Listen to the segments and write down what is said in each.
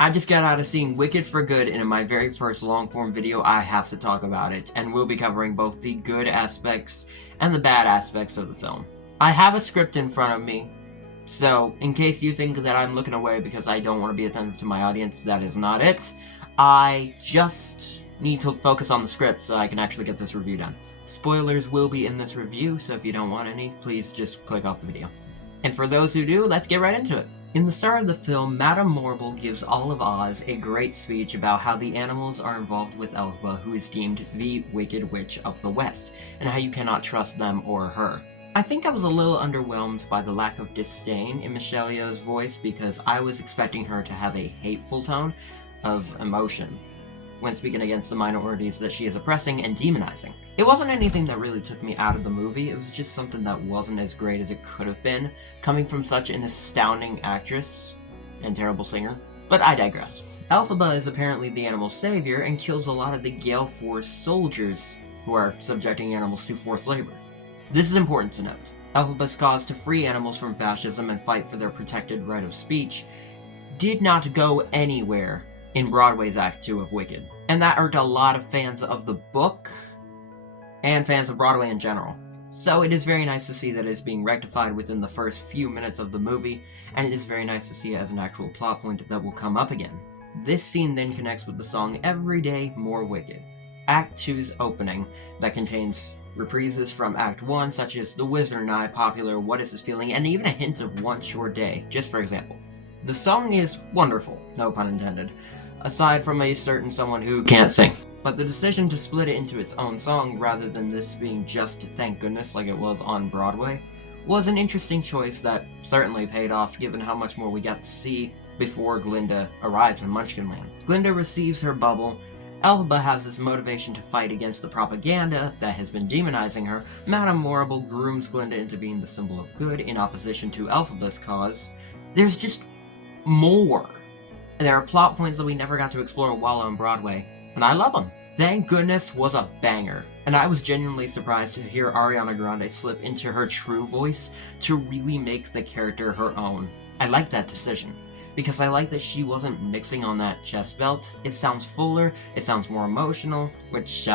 I just got out of seeing Wicked for Good, and in my very first long-form video, I have to talk about it, and we'll be covering both the good aspects and the bad aspects of the film. I have a script in front of me, so in case you think that I'm looking away because I don't want to be attentive to my audience, that is not it. I just need to focus on the script so I can actually get this review done. Spoilers will be in this review, so if you don't want any, please just click off the video. And for those who do, let's get right into it. In the start of the film, Madame Morrible gives all of Oz a great speech about how the animals are involved with Elphaba, who is deemed the Wicked Witch of the West, and how you cannot trust them or her. I think I was a little underwhelmed by the lack of disdain in Michelle Yeoh's voice because I was expecting her to have a hateful tone of emotion when speaking against the minorities that she is oppressing and demonizing. It wasn't anything that really took me out of the movie, it was just something that wasn't as great as it could have been, coming from such an astounding actress and terrible singer. But I digress. Elphaba is apparently the animal savior and kills a lot of the Gale Force soldiers who are subjecting animals to forced labor. This is important to note. Elphaba's cause to free animals from fascism and fight for their protected right of speech did not go anywhere in Broadway's Act 2 of Wicked. And that irked a lot of fans of the book, and fans of Broadway in general. So it is very nice to see that it is being rectified within the first few minutes of the movie, and it is very nice to see it as an actual plot point that will come up again. This scene then connects with the song Every Day More Wicked, Act 2's opening, that contains reprises from Act 1, such as The Wizard and I, Popular, What Is This Feeling, and even a hint of One Short Day, just for example. The song is wonderful, no pun intended, aside from a certain someone who can't sing. But the decision to split it into its own song, rather than this being just Thank Goodness like it was on Broadway, was an interesting choice that certainly paid off given how much more we got to see before Glinda arrives in Munchkinland. Glinda receives her bubble, Elphaba has this motivation to fight against the propaganda that has been demonizing her, Madame Morrible grooms Glinda into being the symbol of good in opposition to Elphaba's cause. There's just more. There are plot points that we never got to explore while on Broadway, and I love them. Thank Goodness was a banger, and I was genuinely surprised to hear Ariana Grande slip into her true voice to really make the character her own. I like that decision, because I like that she wasn't mixing on that chest belt. It sounds fuller, it sounds more emotional, which,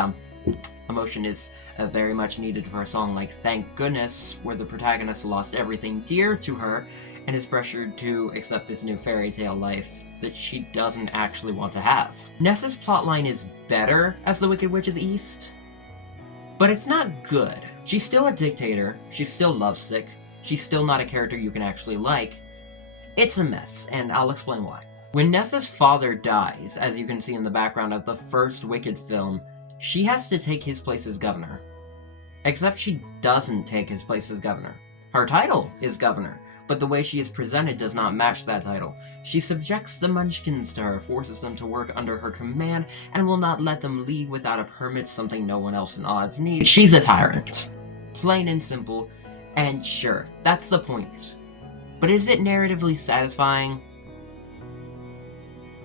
emotion is very much needed for a song like Thank Goodness, where the protagonist lost everything dear to her, and is pressured to accept this new fairy tale life that she doesn't actually want to have. Nessa's plotline is better as the Wicked Witch of the East, but it's not good. She's still a dictator, she's still lovesick, she's still not a character you can actually like. It's a mess, and I'll explain why. When Nessa's father dies, as you can see in the background of the first Wicked film, she has to take his place as governor. Except she doesn't take his place as governor. Her title is governor, but the way she is presented does not match that title. She subjects the Munchkins to her, forces them to work under her command, and will not let them leave without a permit, something no one else in Oz needs. She's a tyrant. Plain and simple, and sure, that's the point. But is it narratively satisfying?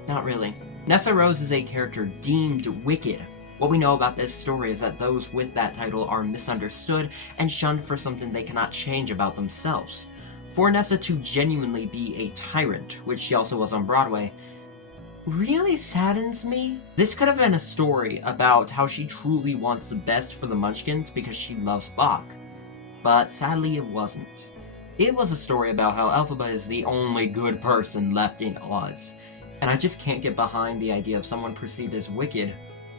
Not really. Nessa Rose is a character deemed wicked. What we know about this story is that those with that title are misunderstood and shunned for something they cannot change about themselves. For Nessa to genuinely be a tyrant, which she also was on Broadway, really saddens me. This could have been a story about how she truly wants the best for the Munchkins because she loves Bach, but sadly it wasn't. It was a story about how Elphaba is the only good person left in Oz, and I just can't get behind the idea of someone perceived as wicked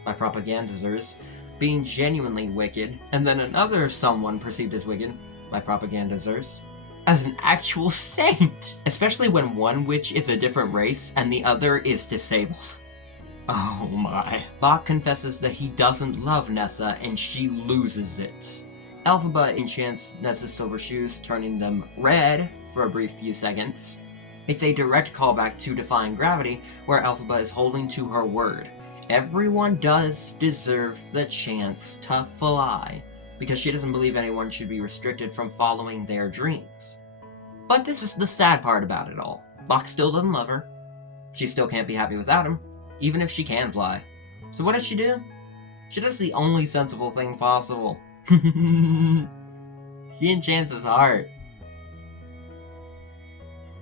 by propagandizers being genuinely wicked, and then another someone perceived as wicked by propagandizers as an actual saint, especially when one witch is a different race and the other is disabled. Oh my. Bach confesses that he doesn't love Nessa and she loses it. Elphaba enchants Nessa's silver shoes, turning them red for a brief few seconds. It's a direct callback to Defying Gravity, where Elphaba is holding to her word. Everyone does deserve the chance to fly, because she doesn't believe anyone should be restricted from following their dreams. But this is the sad part about it all. Bach still doesn't love her. She still can't be happy without him, even if she can fly. So what does she do? She does the only sensible thing possible. She enchants his heart.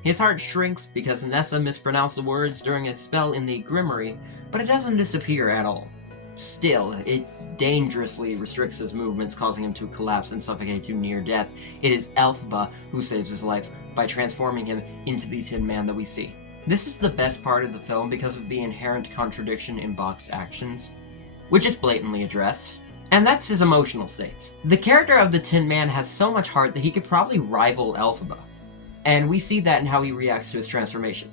His heart shrinks because Nessa mispronounced the words during a spell in the Grimoire, but it doesn't disappear at all. Still, it dangerously restricts his movements, causing him to collapse and suffocate to near death. It is Elphaba who saves his life by transforming him into the Tin Man that we see. This is the best part of the film because of the inherent contradiction in Bach's actions, which is blatantly addressed, and that's his emotional states. The character of the Tin Man has so much heart that he could probably rival Elphaba, and we see that in how he reacts to his transformation.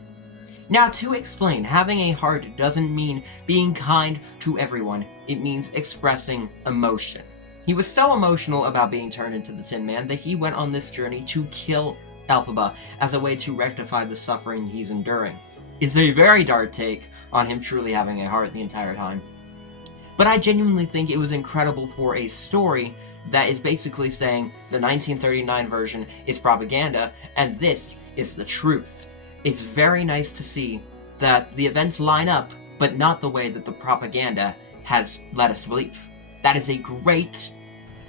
Now, to explain, having a heart doesn't mean being kind to everyone, it means expressing emotion. He was so emotional about being turned into the Tin Man that he went on this journey to kill Elphaba as a way to rectify the suffering he's enduring. It's a very dark take on him truly having a heart the entire time. But I genuinely think it was incredible for a story that is basically saying the 1939 version is propaganda and this is the truth. It's very nice to see that the events line up, but not the way that the propaganda has led us to believe. That is a great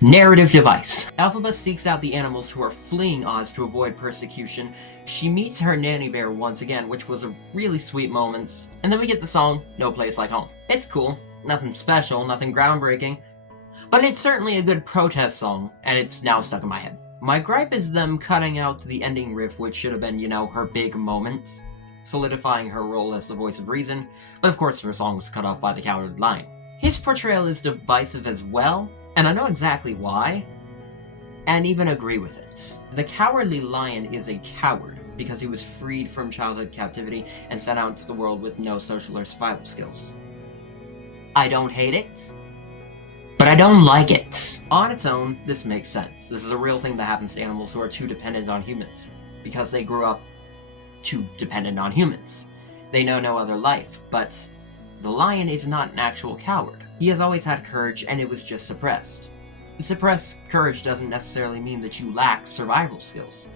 narrative device. Elphaba seeks out the animals who are fleeing Oz to avoid persecution. She meets her nanny bear once again, which was a really sweet moment. And then we get the song, No Place Like Home. It's cool, nothing special, nothing groundbreaking, but it's certainly a good protest song, and it's now stuck in my head. My gripe is them cutting out the ending riff, which should have been, her big moment, solidifying her role as the voice of reason, but of course her song was cut off by the Cowardly Lion. His portrayal is divisive as well, and I know exactly why, and even agree with it. The Cowardly Lion is a coward because he was freed from childhood captivity and sent out into the world with no social or survival skills. I don't hate it, but I don't like it. On its own, this makes sense. This is a real thing that happens to animals who are too dependent on humans, because they grew up too dependent on humans. They know no other life, but the lion is not an actual coward. He has always had courage, and it was just suppressed. Suppressed courage doesn't necessarily mean that you lack survival skills.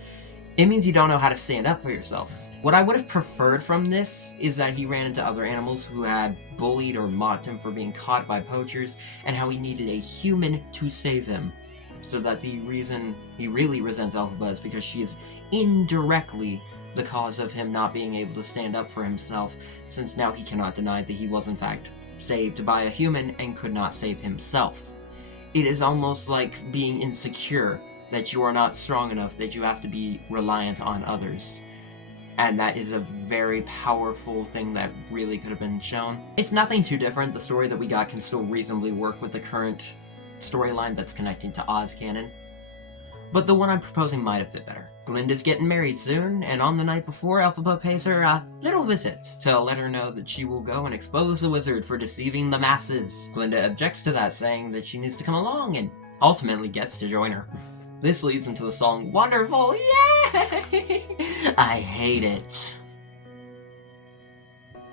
It means you don't know how to stand up for yourself. What I would have preferred from this is that he ran into other animals who had bullied or mocked him for being caught by poachers, and how he needed a human to save him. So that the reason he really resents Elphaba is because she is indirectly the cause of him not being able to stand up for himself, since now he cannot deny that he was in fact saved by a human and could not save himself. It is almost like being insecure, that you are not strong enough, that you have to be reliant on others. And that is a very powerful thing that really could have been shown. It's nothing too different. The story that we got can still reasonably work with the current storyline that's connecting to Oz canon. But the one I'm proposing might have fit better. Glinda's getting married soon, and on the night before, Elphaba pays her a little visit to let her know that she will go and expose the wizard for deceiving the masses. Glinda objects to that, saying that she needs to come along, and ultimately gets to join her. This leads into the song Wonderful, yay! I hate it.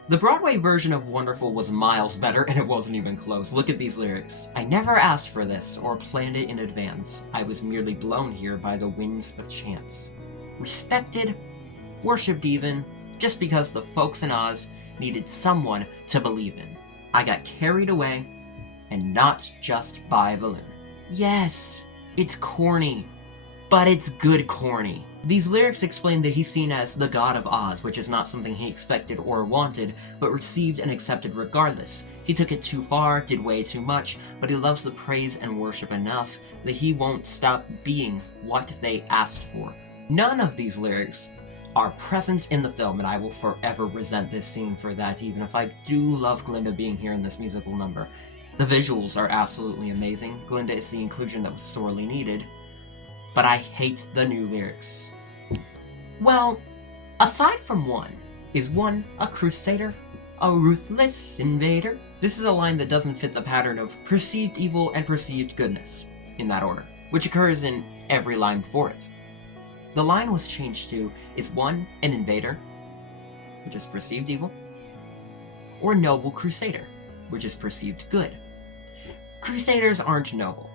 The Broadway version of Wonderful was miles better, and it wasn't even close. Look at these lyrics. I never asked for this, or planned it in advance. I was merely blown here by the winds of chance. Respected, worshipped even, just because the folks in Oz needed someone to believe in. I got carried away, and not just by a balloon. Yes, it's corny, but it's good corny. These lyrics explain that he's seen as the God of Oz, which is not something he expected or wanted, but received and accepted regardless. He took it too far, did way too much, but he loves the praise and worship enough that he won't stop being what they asked for. None of these lyrics are present in the film, and I will forever resent this scene for that, even if I do love Glinda being here in this musical number. The visuals are absolutely amazing. Glinda is the inclusion that was sorely needed, but I hate the new lyrics. Well, aside from one, is one a crusader? A ruthless invader? This is a line that doesn't fit the pattern of perceived evil and perceived goodness, in that order, which occurs in every line before it. The line was changed to, is one an invader, which is perceived evil, or noble crusader, which is perceived good. Crusaders aren't noble,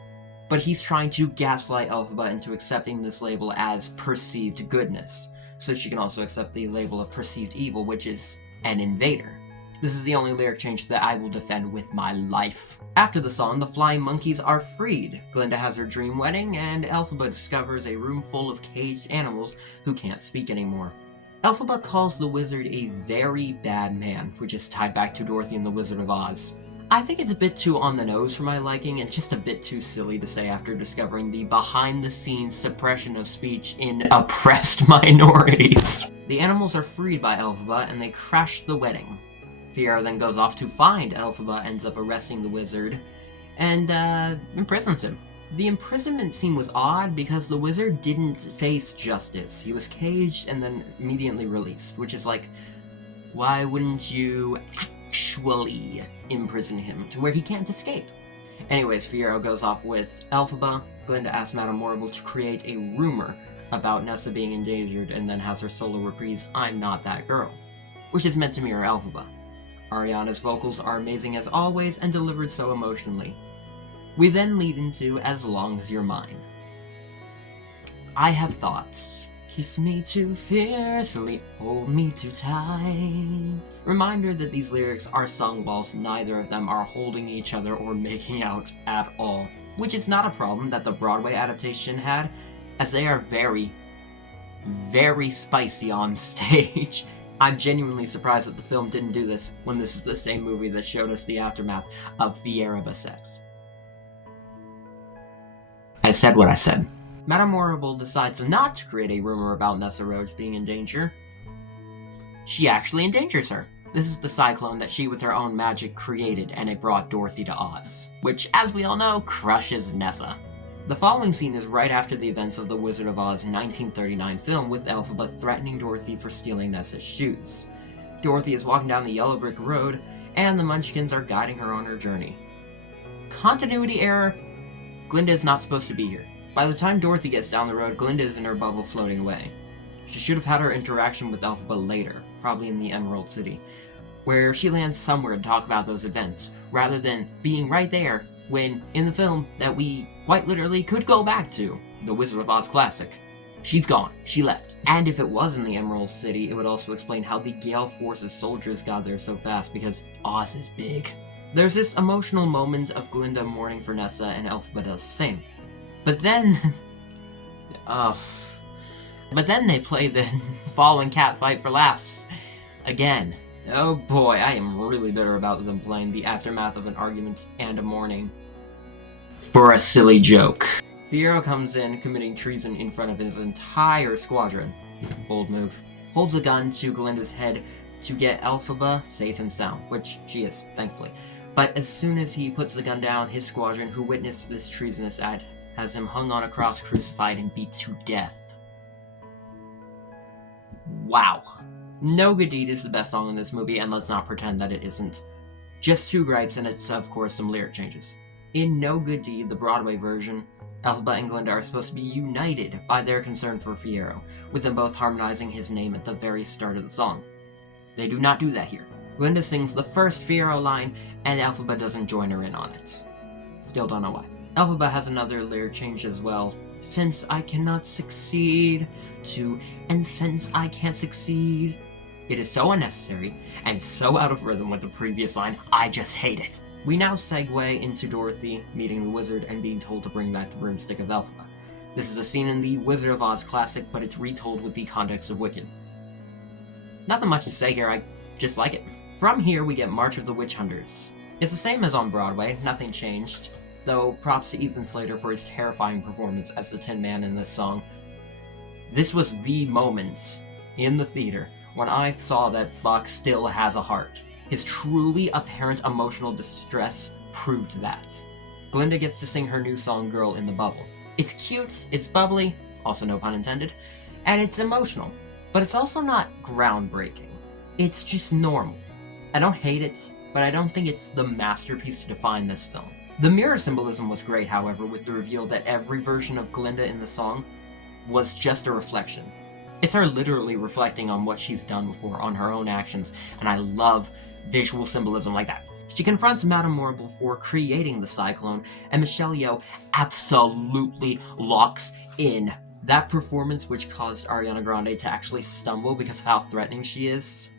but he's trying to gaslight Elphaba into accepting this label as perceived goodness, so she can also accept the label of perceived evil, which is an invader. This is the only lyric change that I will defend with my life. After the song, the flying monkeys are freed. Glinda has her dream wedding, and Elphaba discovers a room full of caged animals who can't speak anymore. Elphaba calls the wizard a very bad man, which is tied back to Dorothy and the Wizard of Oz. I think it's a bit too on the nose for my liking, and just a bit too silly to say after discovering the behind-the-scenes suppression of speech in oppressed minorities. The animals are freed by Elphaba, and they crash the wedding. Fiyero then goes off to find Elphaba, ends up arresting the wizard, and imprisons him. The imprisonment scene was odd because the wizard didn't face justice. He was caged and then immediately released, which is like, why wouldn't you actually imprison him to where he can't escape? Anyways, Fiyero goes off with Elphaba. Glinda asks Madame Morrible to create a rumor about Nessa being endangered and then has her solo reprise, I'm Not That Girl, which is meant to mirror Elphaba. Ariana's vocals are amazing as always and delivered so emotionally. We then lead into As Long As You're Mine. I have thoughts. Kiss me too fiercely, hold me too tight. Reminder that these lyrics are sung whilst neither of them are holding each other or making out at all, which is not a problem that the Broadway adaptation had, as they are very, very spicy on stage. I'm genuinely surprised that the film didn't do this when this is the same movie that showed us the aftermath of Fiyero sex. I said what I said. Madame Morrible decides not to create a rumor about Nessa Roach being in danger. She actually endangers her. This is the cyclone that she with her own magic created, and it brought Dorothy to Oz, which, as we all know, crushes Nessa. The following scene is right after the events of the Wizard of Oz 1939 film, with Elphaba threatening Dorothy for stealing Nessa's shoes. Dorothy is walking down the yellow brick road, and the Munchkins are guiding her on her journey. Continuity error. Glinda is not supposed to be here. By the time Dorothy gets down the road, Glinda is in her bubble floating away. She should have had her interaction with Elphaba later, probably in the Emerald City, where she lands somewhere to talk about those events, rather than being right there when, in the film that we quite literally could go back to, the Wizard of Oz classic. She's gone. She left. And if it was in the Emerald City, it would also explain how the Gale Force's soldiers got there so fast, because Oz is big. There's this emotional moment of Glinda mourning for Nessa, and Elphaba does the same. But then... But then they play the following cat fight for laughs. Again. Oh boy, I am really bitter about them playing the aftermath of an argument and a mourning for a silly joke. Fiyero comes in, committing treason in front of his entire squadron. Bold move. Holds a gun to Glinda's head to get Elphaba safe and sound, which she is, thankfully. But as soon as he puts the gun down, his squadron, who witnessed this treasonous act, has him hung on a cross, crucified, and beat to death. Wow. No Good Deed is the best song in this movie, and let's not pretend that it isn't. Just two gripes, and it's, of course, some lyric changes. In No Good Deed, the Broadway version, Elphaba and Glinda are supposed to be united by their concern for Fiyero, with them both harmonizing his name at the very start of the song. They do not do that here. Glinda sings the first Fiyero line, and Elphaba doesn't join her in on it. Still don't know why. Elphaba has another lyric change as well. Since I cannot succeed, to and since I can't succeed. It is so unnecessary, and so out of rhythm with the previous line, I just hate it. We now segue into Dorothy meeting the wizard and being told to bring back the broomstick of Elphaba. This is a scene in the Wizard of Oz classic, but it's retold with the context of Wicked. Nothing much to say here, I just like it. From here, we get March of the Witch Hunters. It's the same as on Broadway, nothing changed, though props to Ethan Slater for his terrifying performance as the Tin Man in this song. This was the moment in the theater when I saw that Buck still has a heart. His truly apparent emotional distress proved that. Glinda gets to sing her new song, Girl in the Bubble. It's cute, it's bubbly, also no pun intended, and it's emotional, but it's also not groundbreaking. It's just normal. I don't hate it, but I don't think it's the masterpiece to define this film. The mirror symbolism was great, however, with the reveal that every version of Glinda in the song was just a reflection. It's her literally reflecting on what she's done before, on her own actions, and I love visual symbolism like that. She confronts Madame Morrible for creating the cyclone, and Michelle Yeoh absolutely locks in. That performance, which caused Ariana Grande to actually stumble because of how threatening she is,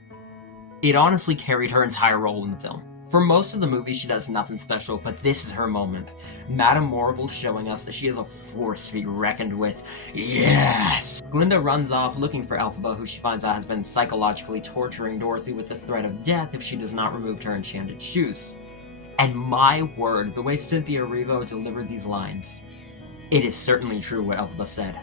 it honestly carried her entire role in the film. For most of the movie, she does nothing special, but this is her moment. Madame Morrible showing us that she is a force to be reckoned with. Yes! Glinda runs off looking for Elphaba, who she finds out has been psychologically torturing Dorothy with the threat of death if she does not remove her enchanted shoes. And my word, the way Cynthia Erivo delivered these lines, it is certainly true what Elphaba said.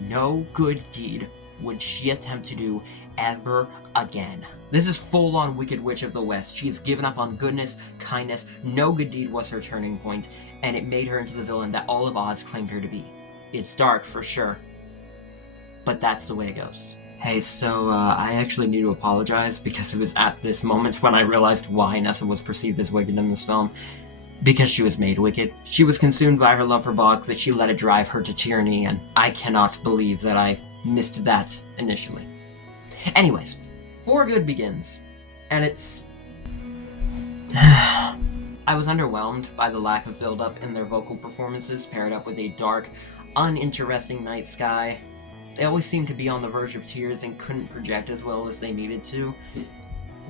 No good deed would she attempt to do ever again. This is full-on Wicked Witch of the West. She has given up on goodness, kindness, no good deed was her turning point, and it made her into the villain that all of Oz claimed her to be. It's dark, for sure, but that's the way it goes. Hey, so, I actually need to apologize, because it was at this moment when I realized why Nessa was perceived as wicked in this film. Because she was made wicked. She was consumed by her love for Boq, that she let it drive her to tyranny, and I cannot believe that I missed that initially. Anyways, For Good begins, and it's... I was underwhelmed by the lack of build-up in their vocal performances, paired up with a dark, uninteresting night sky. They always seemed to be on the verge of tears and couldn't project as well as they needed to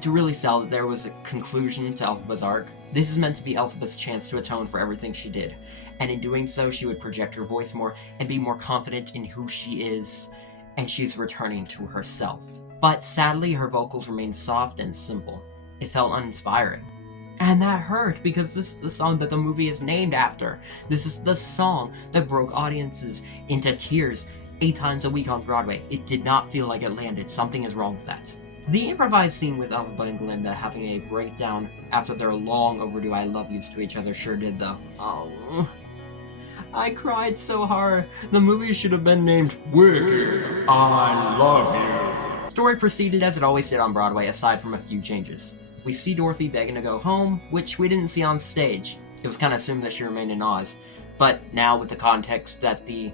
really sell that there was a conclusion to Elphaba's arc. This is meant to be Elphaba's chance to atone for everything she did, and in doing so, she would project her voice more and be more confident in who she is, and she's returning to herself. But sadly, her vocals remained soft and simple. It felt uninspiring. And that hurt, because this is the song that the movie is named after. This is the song that broke audiences into tears 8 times a week on Broadway. It did not feel like it landed. Something is wrong with that. The improvised scene with Elphaba and Glinda having a breakdown after their long overdue I love yous to each other sure did, though. Oh, I cried so hard. The movie should have been named Wicked, I Love You. Story proceeded as it always did on Broadway, aside from a few changes. We see Dorothy begging to go home, which we didn't see on stage. It was kind of assumed that she remained in Oz. But now, with the context that the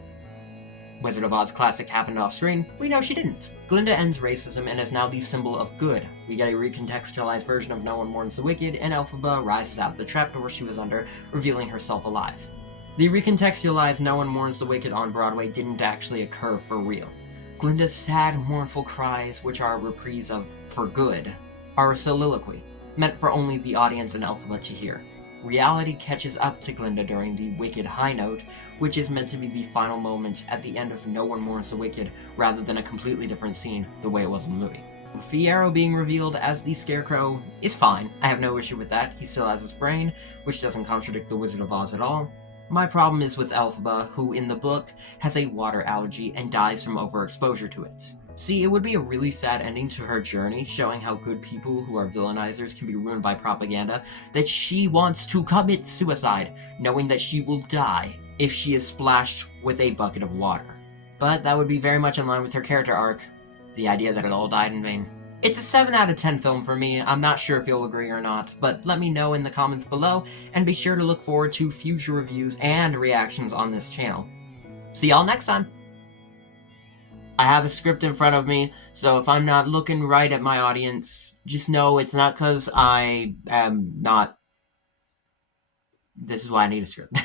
Wizard of Oz classic happened off-screen, we know she didn't. Glinda ends racism and is now the symbol of good. We get a recontextualized version of No One Mourns the Wicked, and Elphaba rises out of the trapdoor she was under, revealing herself alive. The recontextualized No One Mourns the Wicked on Broadway didn't actually occur for real. Glinda's sad, mournful cries, which are a reprise of For Good, are a soliloquy, meant for only the audience and Elphaba to hear. Reality catches up to Glinda during the Wicked high note, which is meant to be the final moment at the end of No One Mourns the Wicked, rather than a completely different scene the way it was in the movie. Fiyero being revealed as the Scarecrow is fine. I have no issue with that. He still has his brain, which doesn't contradict the Wizard of Oz at all. My problem is with Elphaba, who in the book has a water allergy and dies from overexposure to it. See, it would be a really sad ending to her journey, showing how good people who are villainizers can be ruined by propaganda, that she wants to commit suicide, knowing that she will die if she is splashed with a bucket of water. But that would be very much in line with her character arc, the idea that it all died in vain. It's a 7 out of 10 film for me. I'm not sure if you'll agree or not, but let me know in the comments below, and be sure to look forward to future reviews and reactions on this channel. See y'all next time! I have a script in front of me, so if I'm not looking right at my audience, just know it's not because I am not... This is why I need a script.